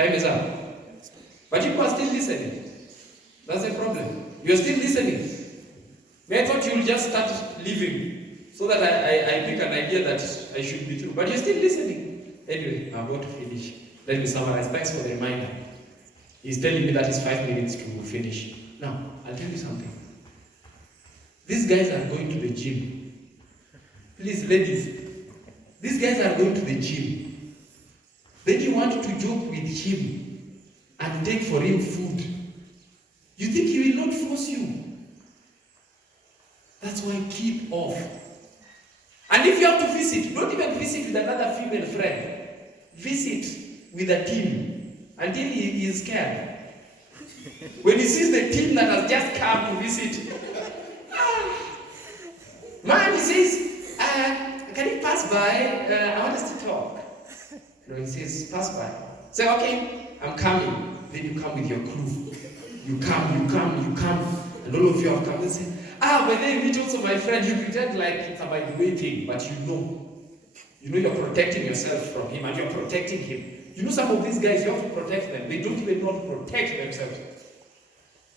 time is up. But you are still listening. That's the problem. You're still listening. I thought you'll just start leaving so that I pick an idea that I should be true. But you're still listening. Anyway, I'm about to finish. Let me summarize. Thanks for the reminder. He's telling me that it's 5 minutes to finish. Now, I'll tell you something. These guys are going to the gym. Please, ladies, these guys are going to the gym. Then you want to joke with him and take for him food. You think he will not force you. That's why keep off. And if you have to visit, don't even visit with another female friend. Visit with a team until he is scared. When he sees the team that has just come to visit, man, he says, can you pass by? I want us to talk. No, he says, pass by. Say, okay, I'm coming. Then you come with your crew. You come. And all of you have come and say, but then meet also my friend. You pretend like it's about the way thing, but you know you're protecting yourself from him and you're protecting him. You know some of these guys, you have to protect them. They don't even know how to protect themselves.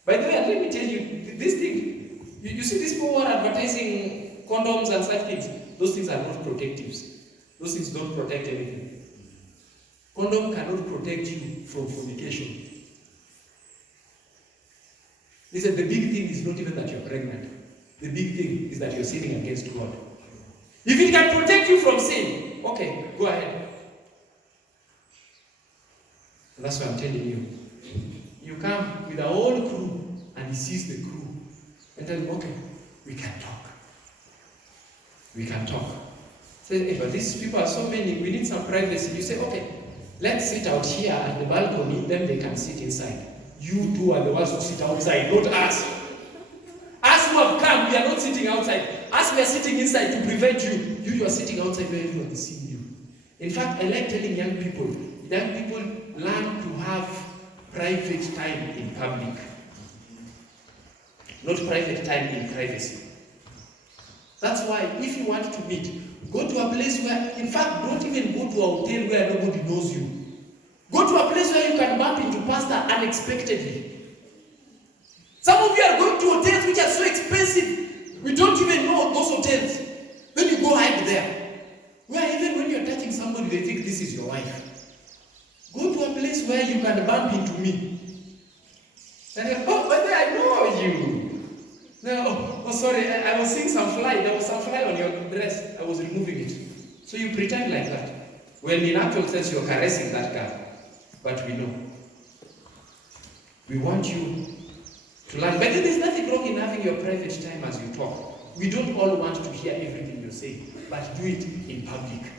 By the way, let me tell you, this thing, you see these people who are advertising condoms and such things, those things are not protectives. Those things don't protect anything. Condom cannot protect you from fornication. Listen, the big thing is not even that you're pregnant. The big thing is that you're sinning against God. If it can protect you from sin, okay, go ahead. And that's what I'm telling you. You come with a whole crew, and he sees the crew, and then, okay, we can talk. We can talk. Say, hey, but these people are so many, we need some privacy. You say, okay, let's sit out here at the balcony, then they can sit inside. You two are the ones who sit outside, not us. Us who have come, we are not sitting outside. Us, we are sitting inside to prevent you. You are sitting outside where everyone is seeing you. In fact, I like telling young people learn to have private time in public. Not private time in privacy. That's why if you want to meet, go to a place where, in fact, don't even go to a hotel where nobody knows you. Go to a place where you can bump into pastor unexpectedly. Some of you are going to hotels which are so expensive, we don't even know those hotels. Then you go hide there. Where even when you're touching somebody, they think this is your wife. Go to a place where you can bump into me. And then, oh, but I know you. No, oh, sorry, I was seeing some fly. There was some fly on your dress. I was removing it. So you pretend like that. When in actual sense, you're caressing that guy. But we know. We want you to learn. But there's nothing wrong in having your private time as you talk. We don't all want to hear everything you say, but do it in public.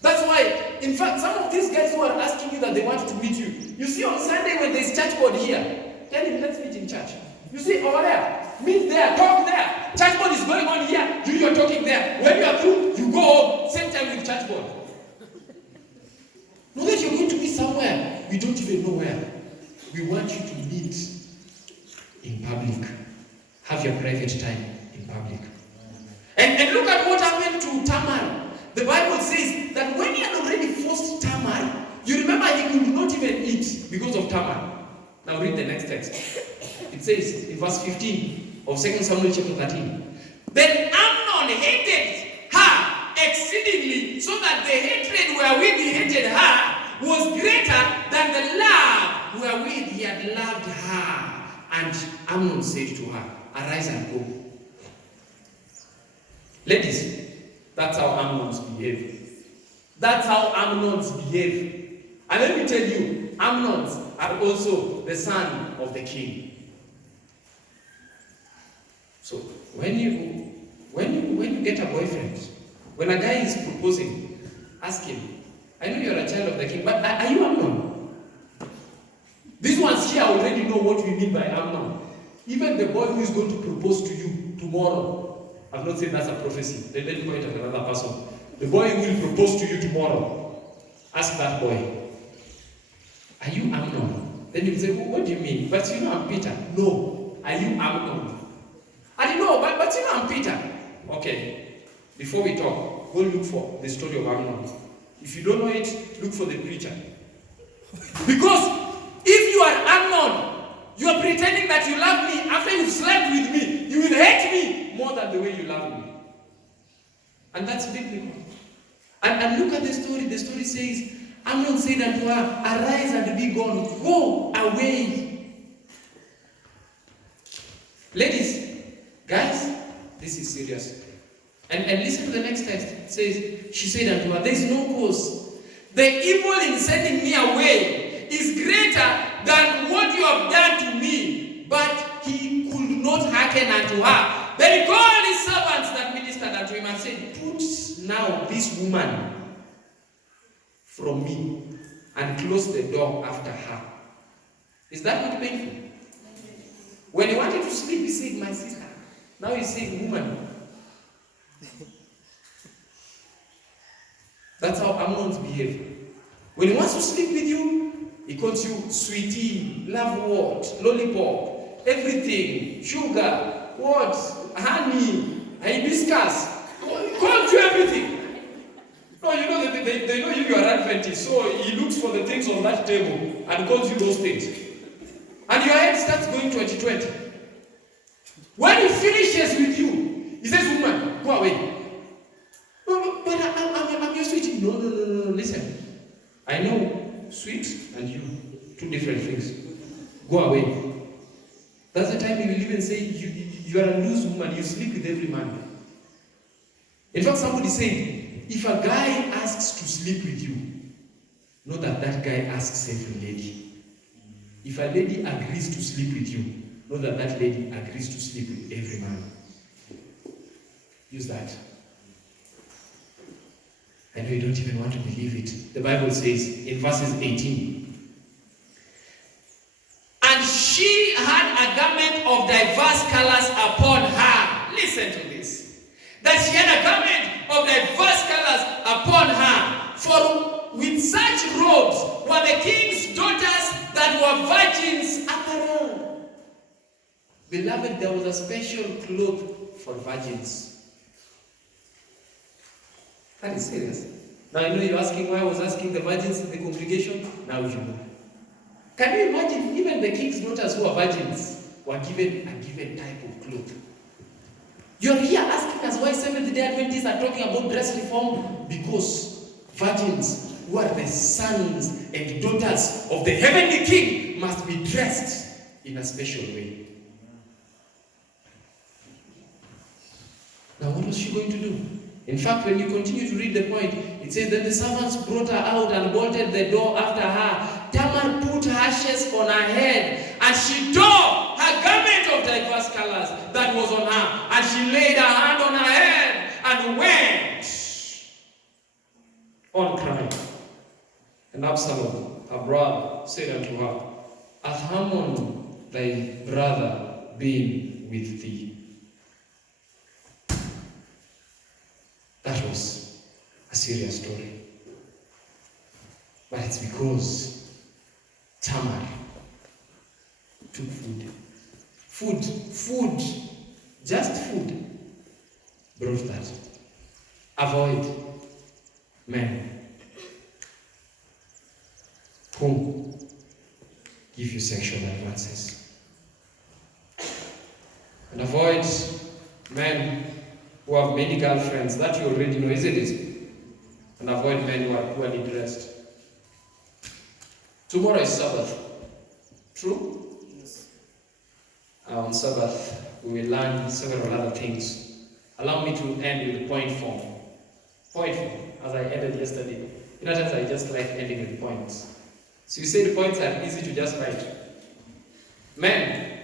That's why, in fact, some of these guys who are asking you that they want to meet you, you see on Sunday when there's church board here, tell him, let's meet in church. You see over there, meet there, talk there. Church board is going on here, you're talking there. When you are through, you go home, same time with church board. Know that you're going to meet somewhere, we don't even know where. We want you to meet in public. Have your private time in public. And look at what happened to Tamar. The Bible says that when he had already forced Tamar, you remember he could not even eat because of Tamar. Now read the next text. It says in verse 15 of 2 Samuel chapter 13. Then Amnon hated her exceedingly, so that the hatred wherewith he hated her was greater than the love wherewith he had loved her. And Amnon said to her, arise and go. Ladies, that's how Amnons behave. That's how Amnons behave. And let me tell you, Amnons are also the son of the king. So when you get a boyfriend, when a guy is proposing, ask him, I know you're a child of the king, but are you Amnon? These ones here already know what we mean by Amnon. Even the boy who is going to propose to you tomorrow, I've not said that's a prophecy. Let me point at another person. The boy who will propose to you tomorrow, ask that boy, are you Amnon? Then you say, what do you mean? But you know I'm Peter. No. Are you Amnon? I didn't know, but you know I'm Peter. Okay. Before we talk, go look for the story of Amnon. If you don't know it, look for the preacher. way you love me. And that's biblical. And look at the story. The story says, Amnon said unto her, arise and be gone. Go away. Ladies, guys, this is serious. And listen to the next text. It says, she said unto her, there is no cause. The evil in sending me away is greater than what you have done to me. But he could not hearken unto her. Then he called his servants that ministered unto him and said, put now this woman from me and close the door after her. Is that not painful? When he wanted to sleep, he said, my sister. Now he's saying, woman. That's how Ammons behave. When he wants to sleep with you, he calls you sweetie, love what, lollipop, everything, sugar, what, honey, hibiscus. He calls you everything. No, you know, they know you are Adventist, so he looks for the things on that table and calls you those things. And your head starts going 2020. When he finishes with you, he says, woman, go away. But I'm your sweetie. No, listen. I know sweet and you, two different things. Go away. That's the time he will even say, you are a loose woman, you sleep with every man. In fact, somebody said, if a guy asks to sleep with you, know that that guy asks every lady. If a lady agrees to sleep with you, know that that lady agrees to sleep with every man. Use that. I know you don't even want to believe it. The Bible says in verses 18, and she had a garment of diverse colors upon her. Listen to this. That she had a garment of diverse colors upon her. For with such robes were the king's daughters that were virgins apparel. Beloved, there was a special cloth for virgins. That is serious. Now I know you're asking why I was asking the virgins in the congregation. Now you know. Can you imagine even the king's daughters who are virgins were given a given type of cloth? You're here asking us why Seventh-day Adventists are talking about dress reform? Because virgins who are the sons and daughters of the heavenly king must be dressed in a special way. Now what was she going to do? In fact, when you continue to read the point, it says that the servants brought her out and bolted the door after her. Tamar put ashes on her head, and she tore her garment of diverse colors that was on her, and she laid her hand on her head and went on crying. And Absalom, her brother, said unto her, hath Amnon thy brother been with thee? That was a serious story. But it's because Tamar took food, just food, brought that. Avoid men who give you sexual advances. And avoid men who have many girlfriends. That you already know, isn't it? And avoid men who are poorly dressed. Tomorrow is Sabbath. True? Yes. On Sabbath, we will learn several other things. Allow me to end with point form. Point form, as I ended yesterday. You know, I just like ending with points. So you say the points are easy to just write. Men,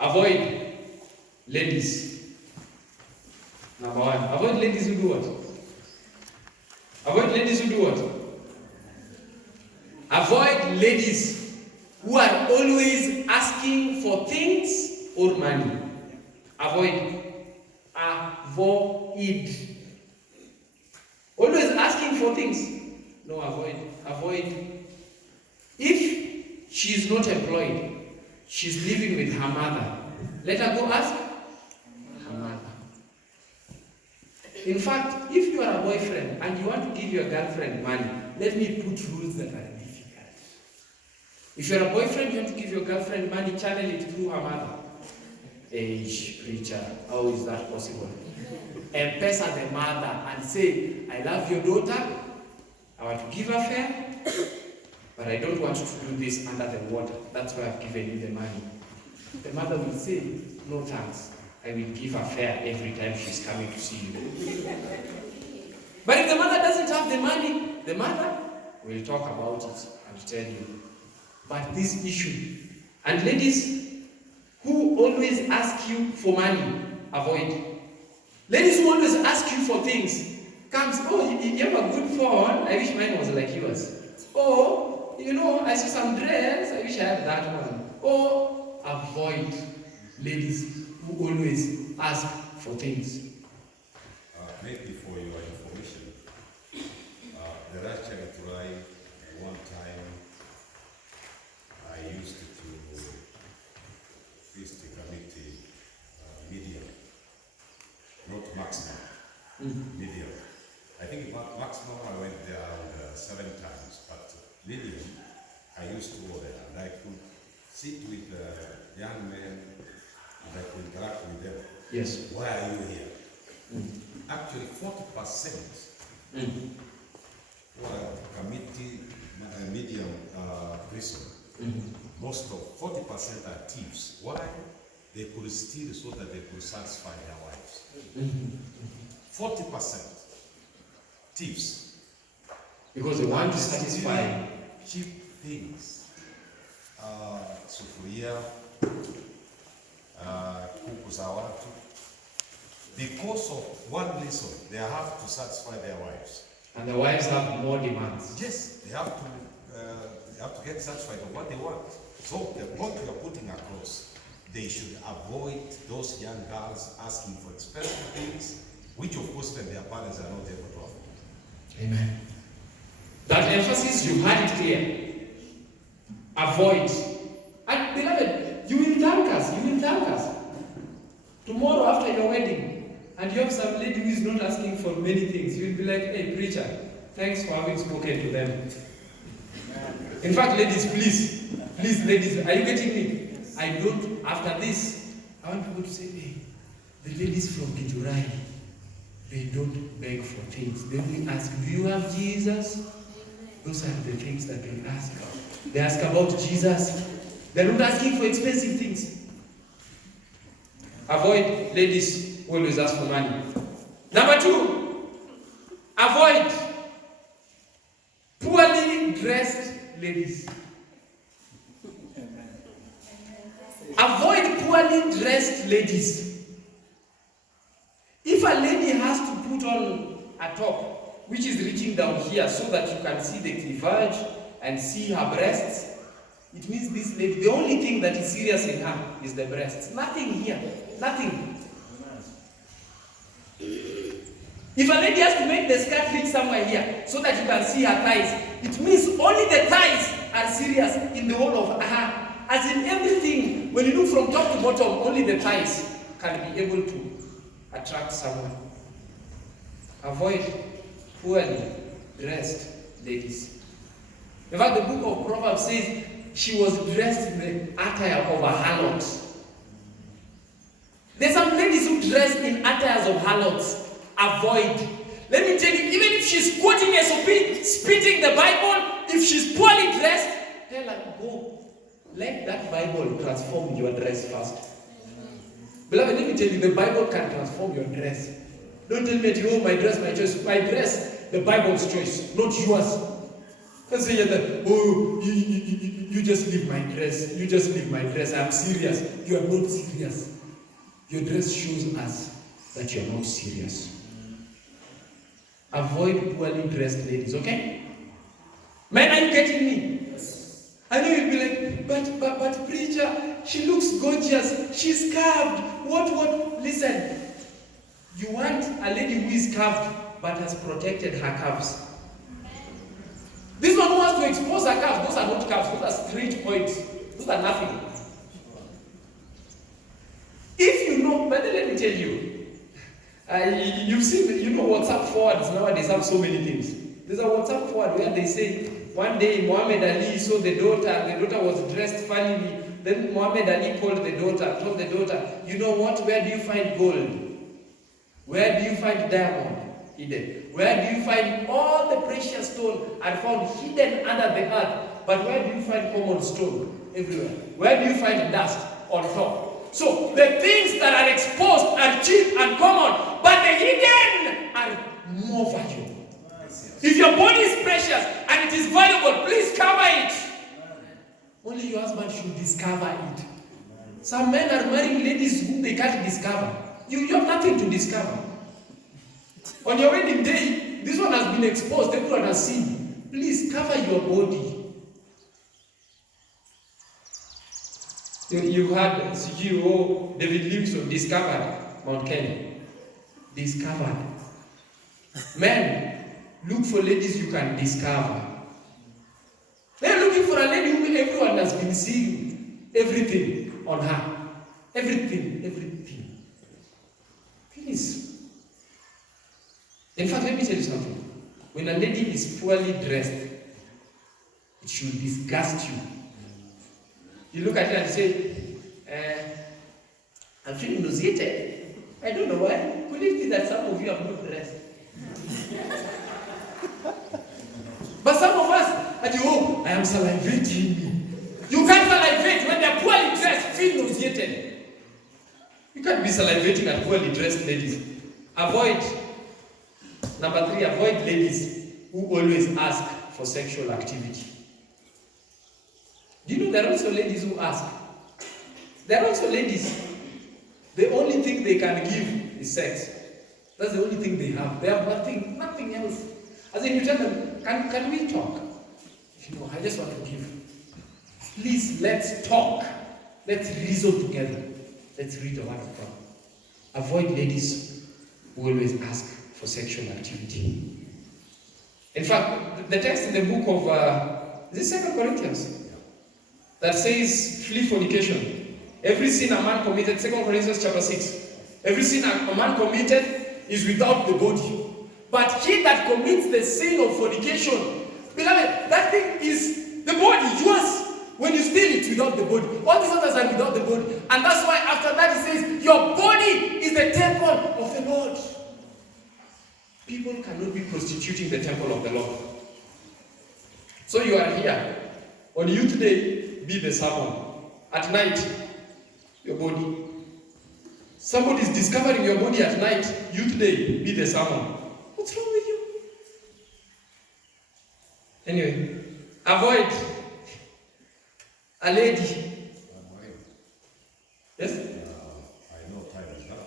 avoid ladies. Number one, avoid ladies who do what? Avoid ladies who do what? Avoid ladies who are always asking for things or money. Avoid. Avoid. Always asking for things. No, avoid. Avoid. If she is not employed, she's living with her mother, let her go ask her mother. In fact, if you are a boyfriend and you want to give your girlfriend money, let me put rules that are difficult. If you're a boyfriend, you want to give your girlfriend money, channel it through her mother. Hey, preacher, how is that possible? M-Pesa the mother and say, I love your daughter, I want to give her fare, but I don't want to do this under the water. That's why I've given you the money. The mother will say, no thanks. I will give her fare every time she's coming to see you. But if the mother doesn't have the money, the mother will talk about it and tell you. But this issue, and ladies who always ask you for money, avoid. Ladies who always ask you for things, comes, oh, you have a good phone, I wish mine was like yours. Oh, you know, I see some dress, I wish I had that one. Oh, avoid ladies who always ask for things. Maybe for your information, the Rachel Turai, one time I used to feast the committee medium, not maximum, medium. I think maximum I went there around 7 times, but medium I used to go there and I could sit with young men and I could interact with them. Yes. Why are you here? Actually, 40% were committee medium prison. Most of 40% are thieves. Why? They could steal so that they could satisfy their wives. 40% thieves. Because they want to satisfy cheap things. Sufuria, kuku za watu. Because of one reason, they have to satisfy their wives. And the wives have more demands. Yes, they have to get satisfied of what they want. So the point we are putting across, they should avoid those young girls asking for expensive things, which of course then their parents are not able to afford. Amen. That emphasis, you had it clear. Avoid. And beloved, you will thank us. You will thank us. Tomorrow after your wedding, and you have some lady who is not asking for many things, you will be like, hey, preacher, thanks for having spoken to them. In fact, ladies, please, ladies, are you getting me? I don't, after this, I want people to say, hey, the ladies from Githurai, they don't beg for things. They only ask, do you have Jesus? Those are the things that they ask. They ask about Jesus. They're not asking for expensive things. Avoid ladies who always ask for money. Number 2, avoid poorly dressed ladies. Avoid poorly dressed ladies. If a lady has to put on a top which is reaching down here so that you can see the cleavage and see her breasts, it means this lady, the only thing that is serious in her is the breasts. Nothing here. Nothing. If a lady has to make the skirt reach somewhere here so that you can see her thighs, it means only the thighs are serious in the whole of her. As in everything, when you look from top to bottom, only the thighs can be able to attract someone. Avoid poorly dressed ladies. In fact, the book of Proverbs says she was dressed in the attire of a harlot. There's some ladies who dress in attires of harlots. Avoid. Let me tell you, even if she's quoting SOP, spitting the Bible, if she's poorly dressed, tell her, go. Let that Bible transform your dress first. Beloved, let me tell you, the Bible can transform your dress. Don't tell me, oh, my dress, my choice. My dress, the Bible's choice, not yours. Don't say that, oh, you just leave my dress. You just leave my dress. I'm serious. You are not serious. Your dress shows us that you are not serious. Avoid poorly dressed ladies, okay? Men, are you getting me? Yes. I know you'll be like, but preacher, she looks gorgeous. She's curved. What? Listen, you want a lady who is curved but has protected her curves. This one who wants to expose her curves, those are not curves, those are straight points. Those are nothing. If you know, but let me tell you, you've seen, WhatsApp forwards nowadays have so many things. There's a WhatsApp forward where they say, one day Muhammad Ali saw the daughter was dressed funnily. Then Muhammad Ali called the daughter, told the daughter, you know what, where do you find gold? Where do you find diamond hidden? Where do you find all the precious stone are found hidden under the earth? But where do you find common stone? Everywhere. Where do you find dust? On top. So the things that are exposed are cheap and common, but the hidden are more valuable. If your body is precious and it is valuable, please cover it. Only your husband should discover it. Some men are marrying ladies whom they can't discover. You have nothing to discover. On your wedding day, this one has been exposed, everyone has seen. Please cover your body. You heard CEO David Livingstone discovered Mount Kenya. Discovered. Men, look for ladies you can discover. They're looking for a lady who everyone has been seeing everything on her. Everything. Please. In fact, let me tell you something. When a lady is poorly dressed, it should disgust you. You look at her and say, I'm feeling nauseated. I don't know why. Could it be that some of you have not dressed? But some of us, I am salivating. You can't salivate when they're poorly dressed, feel nauseated. You can't be salivating at poorly dressed ladies. Number 3, avoid ladies who always ask for sexual activity. Do you know there are also ladies who ask? There are also ladies, the only thing they can give is sex. That's the only thing they have. They have nothing else. As in, you tell them, can we talk? You know, I just want to give. Please, let's talk. Let's reason together. Let's read the word of God. Avoid ladies who always ask for sexual activity. In fact, the text in the book of, is it 2 Corinthians? That says, flee fornication. Every sin a man committed, 2 Corinthians chapter 6. Every sin a man committed is without the body. But he that commits the sin of fornication, beloved, that thing is the body, yours. When you steal it without the body. All these others are without the body. And that's why after that it says, your body is the temple of the Lord. People cannot be prostituting the temple of the Lord. So you are here. On Youth Day, be the sermon. At night, your body. Somebody is discovering your body at night. Youth Day, be the sermon. What's wrong with you? Anyway, avoid a lady. Yes? I know time is up.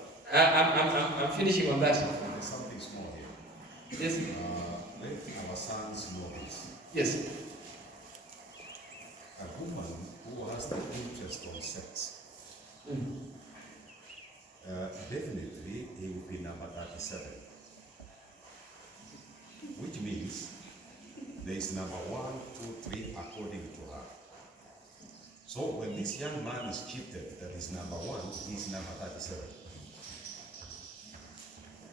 I'm finishing on that. There's something small here. Yes? Let our sons know this. Yes. A woman who has the interest on sex, definitely he will be number 37. Which means there is number 1, 2, 3 according to her. So when this young man is cheated, that is number 1, he is number 37.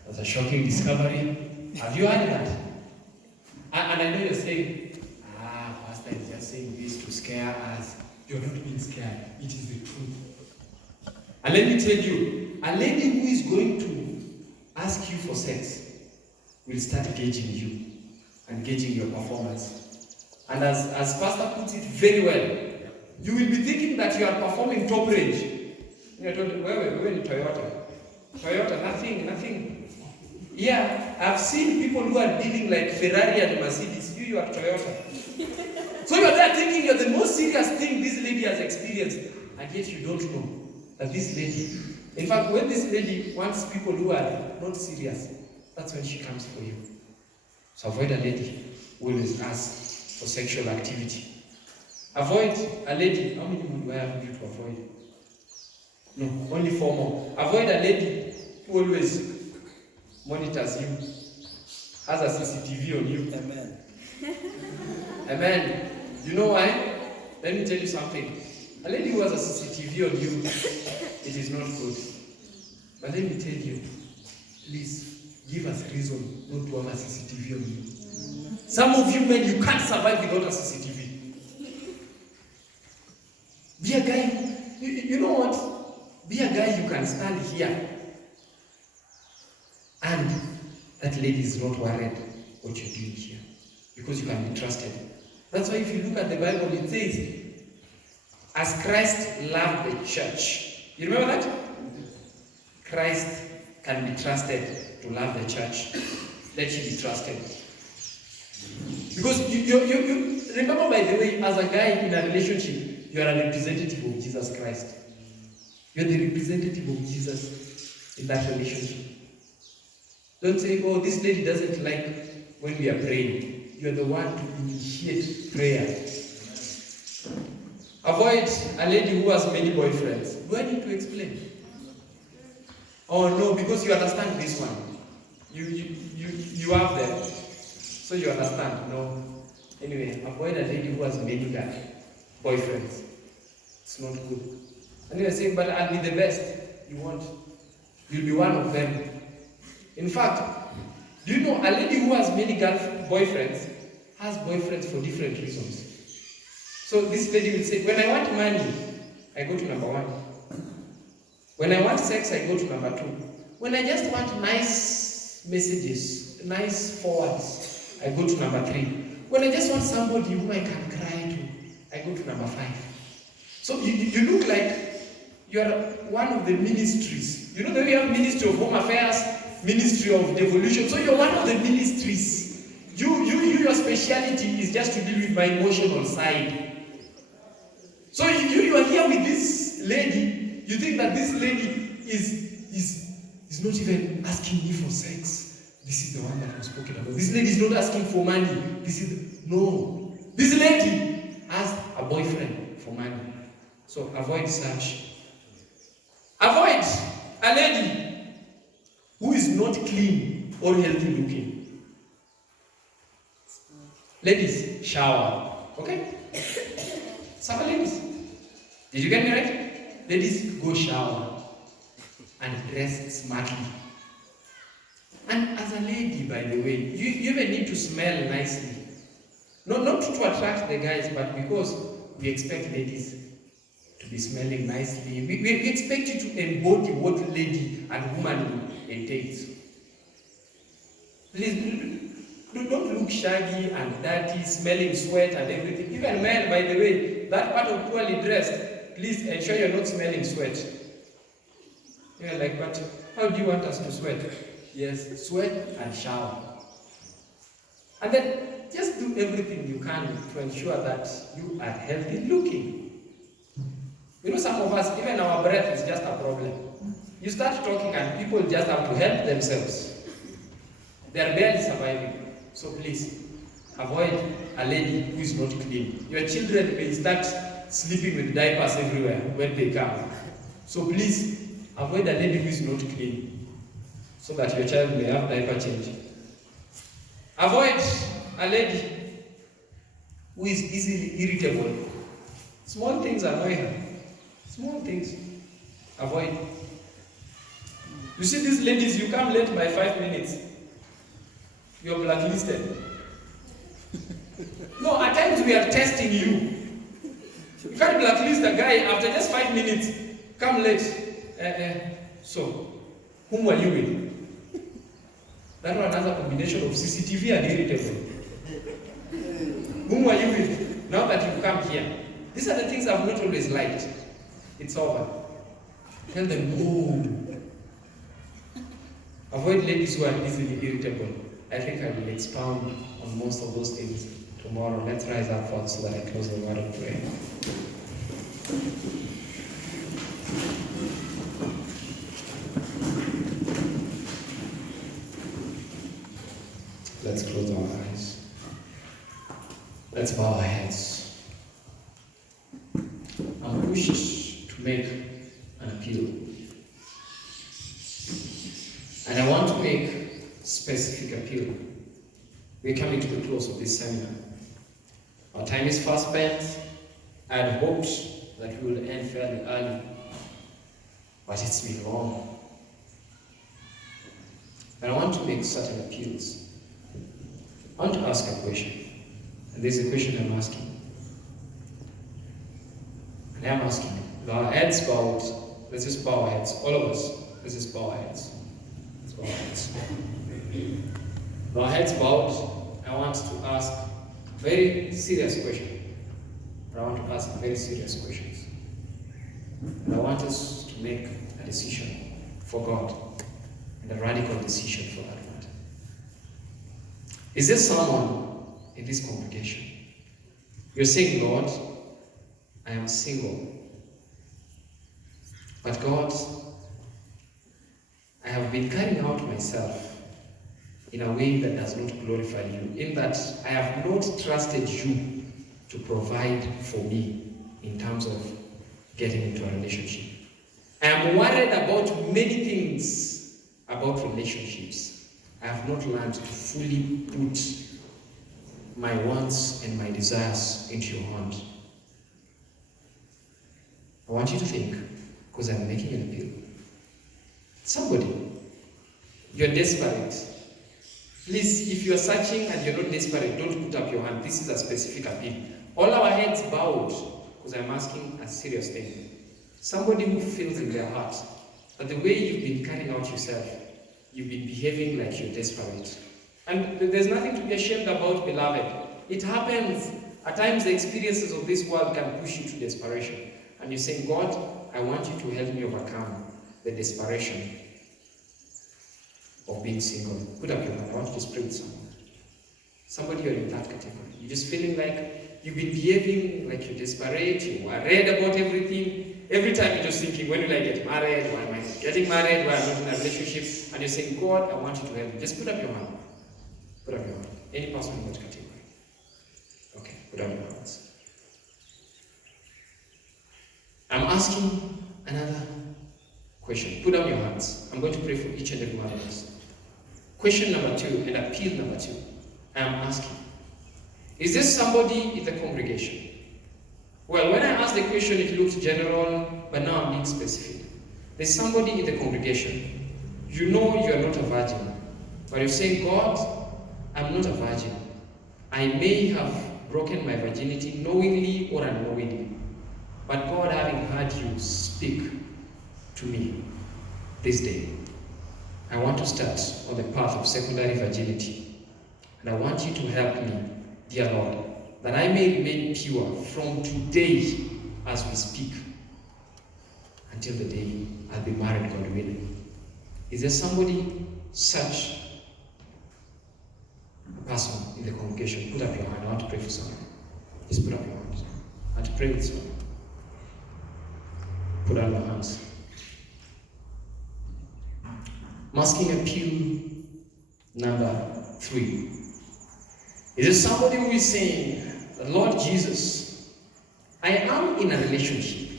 That's a shocking discovery. Have you heard that? And I know you're saying, Pastor is just saying this to scare us. You're not being scared. It is the truth. And let me tell you, a lady who is going to ask you for sex will start gauging you and gauging your performance. And as Pastor puts it very well, you will be thinking that you are performing top range. You're told, we're in Toyota. Toyota, nothing. Yeah, I've seen people who are dealing like Ferrari and Mercedes. You are Toyota. So you're there thinking you're the most serious thing this lady has experienced, and yet you don't know that this lady, in fact, when this lady wants people who are not serious, that's when she comes for you. So avoid a lady who always asks for sexual activity. Avoid a lady, how many would I have you to avoid? No, only 4 more. Avoid a lady who always monitors you, has a CCTV on you. Amen. Amen. You know why? Let me tell you something. A lady who has a CCTV on you, it is not good. But let me tell you, please, give us reason not to have a CCTV on you. Some of you men, you can't survive without a CCTV. Be a guy, you know what? Be a guy you can stand here and that lady is not worried what you're doing here because you can be trusted. That's why if you look at the Bible, it says, as Christ loved the church. You remember that? Christ can be trusted to love the church. Let you be trusted. Because you remember, by the way, as a guy in a relationship, you are a representative of Jesus Christ. You are the representative of Jesus in that relationship. Don't say, oh, this lady doesn't like when we are praying. You are the one to initiate prayer. Avoid a lady who has many boyfriends. Do I need to explain? Oh no, because you understand this one. You have them. So you understand. No. Anyway, avoid a lady who has many boyfriends. It's not good. And you're saying, but I'll be the best. You won't. You'll be one of them. In fact, do you know a lady who has many boyfriends has boyfriends for different reasons? So this lady will say, when I want money, I go to number 1. When I want sex, I go to number 2. When I just want nice messages, nice forwards, I go to number 3. When I just want somebody whom I can cry to, I go to number 5. So you look like you are one of the ministries. You know that we have Ministry of Home Affairs, Ministry of Devolution. So you're one of the ministries. Your speciality is just to deal with my emotional side. So you are here with this lady. You think that this lady is not even asking me for sex. This is the one that was spoken about. This lady is not asking for money. No. This lady has a boyfriend for money. So avoid such. Avoid a lady who is not clean or healthy looking. Ladies, shower. Okay? Some ladies. Did you get me right? Ladies, go shower and dress smartly. And as a lady, by the way, you even need to smell nicely. Not to attract the guys, but because we expect ladies to be smelling nicely. We expect you to embody what lady and woman entails. Please, don't look shaggy and dirty, smelling sweat and everything. Even men, by the way, that part of poorly dressed, please ensure you're not smelling sweat. You're like, but how do you want us to sweat? Yes, sweat and shower. And then just do everything you can to ensure that you are healthy looking. You know, some of us, even our breath is just a problem. You start talking and people just have to help themselves. They are barely surviving. So please, avoid a lady who is not clean. Your children may start sleeping with diapers everywhere when they come. So please, avoid a lady who is not clean, so that your child may have diaper change. Avoid a lady who is easily irritable. Small things annoy her. Small things. Avoid. You see these ladies, you come late by 5 minutes. You're blacklisted. No, at times we are testing you. You can't blacklist a guy after just 5 minutes. Come late. So, whom were you with? That was another combination of CCTV and irritable. Whom were you with? Now that you've come here. These are the things I've not always liked. It's over. Tell them, oh. Avoid ladies who are easily irritable. I think I will expound on most of those things tomorrow. Let's rise up for so that I close the word of prayer. Let's close our eyes. Let's bow our heads. I'm pushed to make an appeal. And I want to make specific appeal. We're coming to the close of this seminar. Our time is fast spent. I had hoped that we will end fairly early, but it's been long. And I want to make certain appeals. I want to ask a question. And this is a question I'm asking. And I'm asking, with our heads bowed, let's just bow our heads. All of us, let's just bow our heads. Let's bow our heads. With our heads bowed, I want to ask a very serious question. I want to ask very serious questions. And I want us to make a decision for God, and a radical decision for that matter. Is there someone in this congregation? You're saying, Lord, I am single. But God, I have been carrying out myself in a way that does not glorify you, in that I have not trusted you to provide for me in terms of getting into a relationship. I am worried about many things about relationships. I have not learned to fully put my wants and my desires into your hand. I want you to think, because I'm making an appeal. Somebody, you're desperate. Please, if you're searching and you're not desperate, don't put up your hand. This is a specific appeal. All our heads bowed, because I'm asking a serious thing. Somebody who feels in their heart that the way you've been carrying out yourself, you've been behaving like you're desperate. And there's nothing to be ashamed about, beloved. It happens. At times the experiences of this world can push you to desperation. And you're saying, God, I want you to help me overcome the desperation of being single. Put up your hand. I want you to pray with someone. Somebody you're in that category. You're just feeling like you've been behaving like you're desperate, you're worried about everything. Every time you're just thinking, when will I get married? Why am I getting married? Why am I not in a relationship? And you're saying, God, I want you to help me. Just put up your hand. Put up your hand. Any person in that category. Okay, put up your hands. I'm asking another question. Put up your hands. I'm going to pray for each and every one of us. Question number 2 and appeal number 2. I am asking, is there somebody in the congregation? Well, when I asked the question, it looked general, but now I'm being specific. There's somebody in the congregation. You know you are not a virgin, but you're saying, God, I'm not a virgin. I may have broken my virginity knowingly or unknowingly. But God, having heard you speak to me this day, I want to start on the path of secondary virginity. And I want you to help me, dear Lord, that I may remain pure from today as we speak until the day I'll be married, God willing. Is there somebody such a person in the congregation? Put up your hand. I want to pray for someone. Just put up your hand. I want to pray with someone. Put up your hands. I'm asking appeal number 3. Is there somebody who is saying, Lord Jesus, I am in a relationship,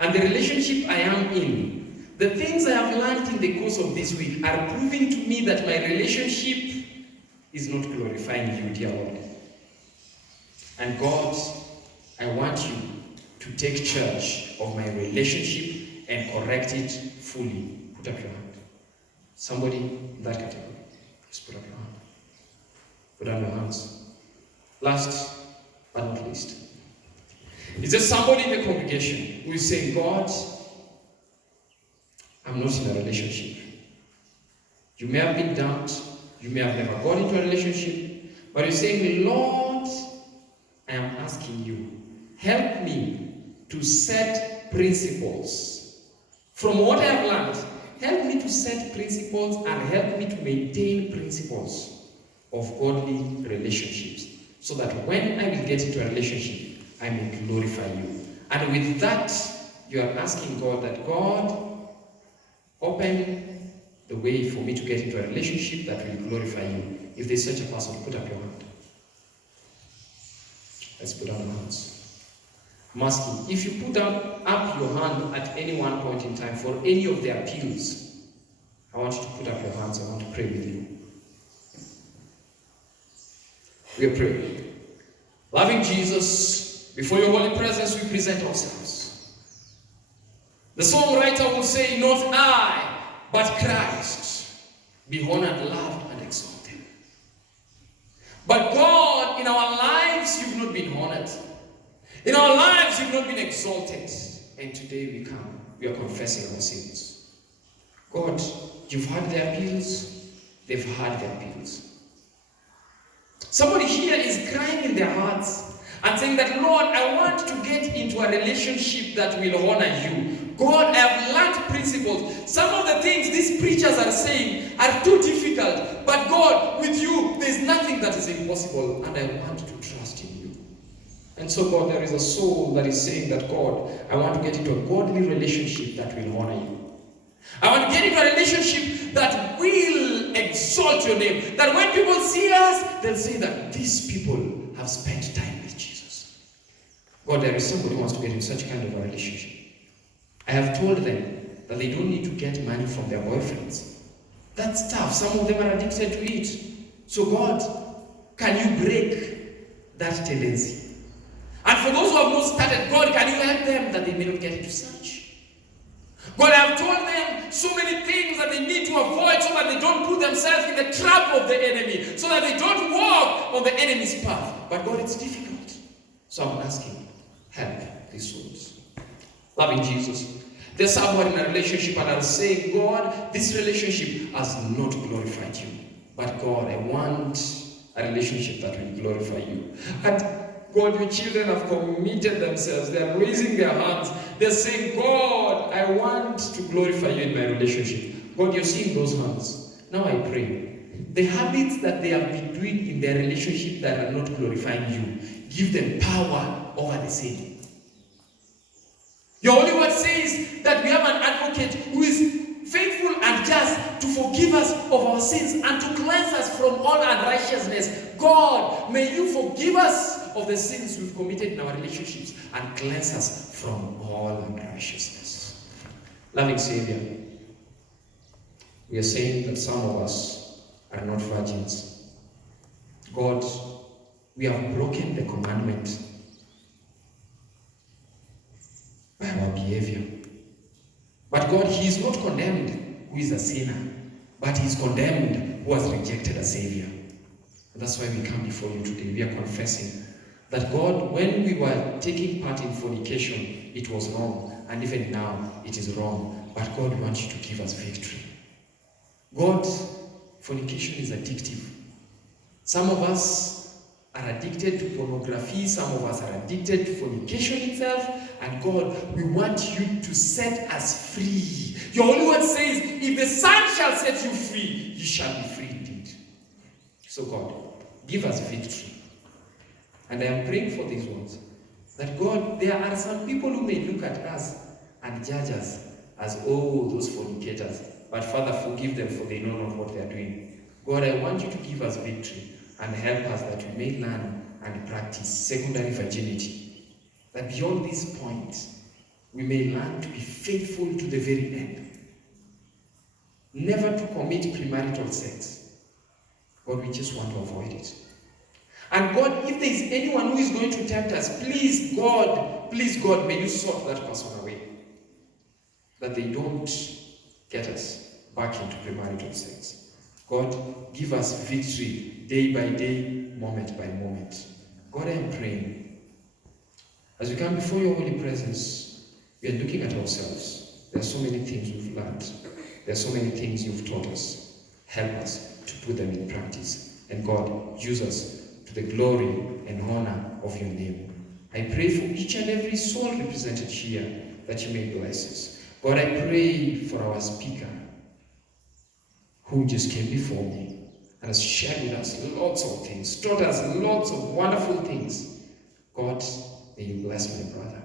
and the relationship I am in, the things I have learned in the course of this week are proving to me that my relationship is not glorifying you, dear Lord. And God, I want you to take charge of my relationship and correct it fully. Put up your hand. Somebody in that category. Just put up your hand. Put up your hands. Last but not least, is there somebody in the congregation who is saying, God, I'm not in a relationship. You may have been dumped, you may have never gone into a relationship, but you're saying, Lord, I am asking you, help me to set principles. From what I have learned, help me to set principles and help me to maintain principles of godly relationships, so that when I will get into a relationship, I may glorify you. And with that, you are asking God that, God, open the way for me to get into a relationship that will glorify you. If there's such a person, put up your hand. Let's put up our hands. I'm asking, if you put up your hand at any one point in time for any of the appeals, I want you to put up your hands. I want to pray with you. We are praying. Loving Jesus, before your holy presence we present ourselves. The songwriter will say, not I, but Christ, be honored, loved, and exalted. But God, in our lives, you've not been honored. In our lives, you've not been exalted. And today we are confessing our sins. God, you've heard their appeals, they've heard their appeals. Somebody here is crying in their hearts and saying that, Lord, I want to get into a relationship that will honor you. God, I have learned principles. Some of the things these preachers are saying are too difficult. But God, with you, there's nothing that is impossible. And I want to trust in you. And so, God, there is a soul that is saying that, God, I want to get into a godly relationship that will honor you. I want to get into a relationship that will exalt your name. That when people see us, they'll say that these people have spent time with Jesus. God, there is somebody who wants to get in such kind of a relationship. I have told them that they don't need to get money from their boyfriends. That's tough. Some of them are addicted to it. So God, can you break that tendency? And for those who have not started, God, can you help them that they may not get into such? God, I have told them so many things that they need to avoid so that they don't put themselves in the trap of the enemy, so that they don't walk on the enemy's path. But God, it's difficult. So I'm asking, help these souls. Loving Jesus. There's someone in a relationship and I'm saying, God, this relationship has not glorified you. But God, I want a relationship that will glorify you. And God, your children have committed themselves. They are raising their hands. They're saying, God, I want to glorify you in my relationship. God, you're seeing those hands. Now I pray. The habits that they have been doing in their relationship that are not glorifying you, give them power over the sin. Your Holy Word says that we have an advocate who is faithful and just to forgive us of our sins and to cleanse us from all unrighteousness. God, may you forgive us of the sins we've committed in our relationships and cleanse us from all unrighteousness. Loving Savior, we are saying that some of us are not virgins. God, we have broken the commandment by our behavior. But God, He is not condemned who is a sinner, but He is condemned who has rejected a Savior. And that's why we come before you today. We are confessing that, God, when we were taking part in fornication, it was wrong, and even now it is wrong. But God, we want you to give us victory. God, fornication is addictive. Some of us are addicted to pornography, some of us are addicted to fornication itself, and God, we want you to set us free. Your Holy Word says, if the Son shall set you free, you shall be free indeed. So God, give us victory. And I am praying for these ones, that God, there are some people who may look at us and judge us as, oh, those fornicators. But Father, forgive them, for they know not what they are doing. God, I want you to give us victory and help us that we may learn and practice secondary virginity. That beyond this point, we may learn to be faithful to the very end. Never to commit premarital sex. God, we just want to avoid it. And God, if there is anyone who is going to tempt us, please God, may you sort that person away. That they don't get us back into premarital sex. God, give us victory day by day, moment by moment. God, I am praying. As we come before your holy presence, we are looking at ourselves. There are so many things we've learned. There are so many things you've taught us. Help us to put them in practice. And God, use us to the glory and honor of your name. I pray for each and every soul represented here, that you may bless us. God, I pray for our speaker, who just came before me and has shared with us lots of things, taught us lots of wonderful things. God, may you bless my brother.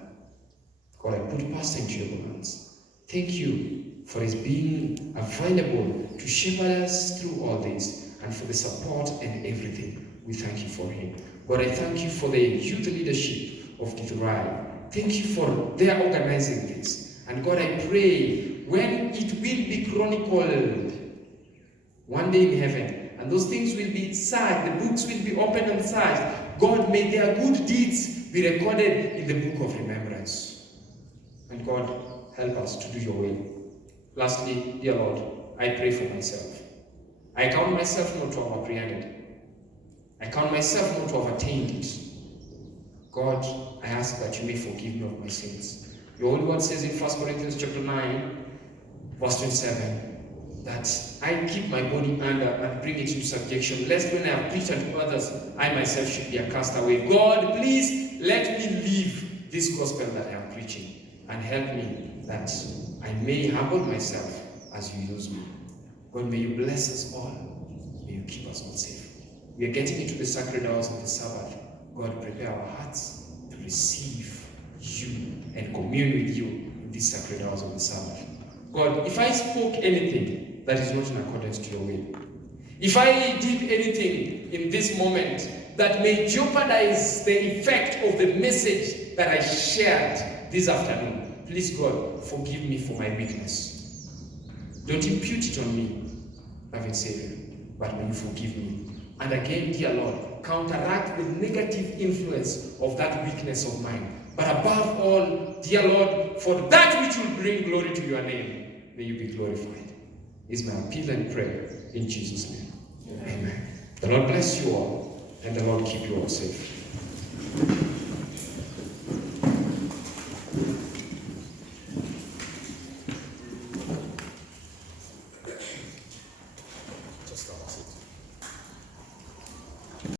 God, I put Pastor into your hands. Thank you for his being available to shepherd us through all this, and for the support and everything. We thank you for him. God, I thank you for the youth leadership of Githurai. Thank you for their organizing this. And God, I pray when it will be chronicled one day in heaven, and those things will be searched, the books will be opened and searched, God, may their good deeds be recorded in the book of remembrance. And God, help us to do your will. Lastly, dear Lord, I pray for myself. I count myself not to have apprehended. I count myself not to have attained it. God, I ask that you may forgive me of my sins. Your Holy Word says in 1 Corinthians chapter 9, verse 27, that I keep my body under and bring it into subjection, lest when I have preached unto others, I myself should be a castaway. God, please let me live this gospel that I am preaching, and help me that I may humble myself as you use me. God, may you bless us all. May you keep us all safe. We are getting into the sacred hours of the Sabbath. God, prepare our hearts to receive you and commune with you in these sacred hours of the Sabbath. God, if I spoke anything that is not in accordance to your will, if I did anything in this moment that may jeopardize the effect of the message that I shared this afternoon, please, God, forgive me for my weakness. Don't impute it on me, loving Savior, but may you forgive me. And again, dear Lord, counteract the negative influence of that weakness of mine. But above all, dear Lord, for that which will bring glory to your name, may you be glorified. Is my appeal and prayer in Jesus' name. Amen. The Lord bless you all, and the Lord keep you all safe.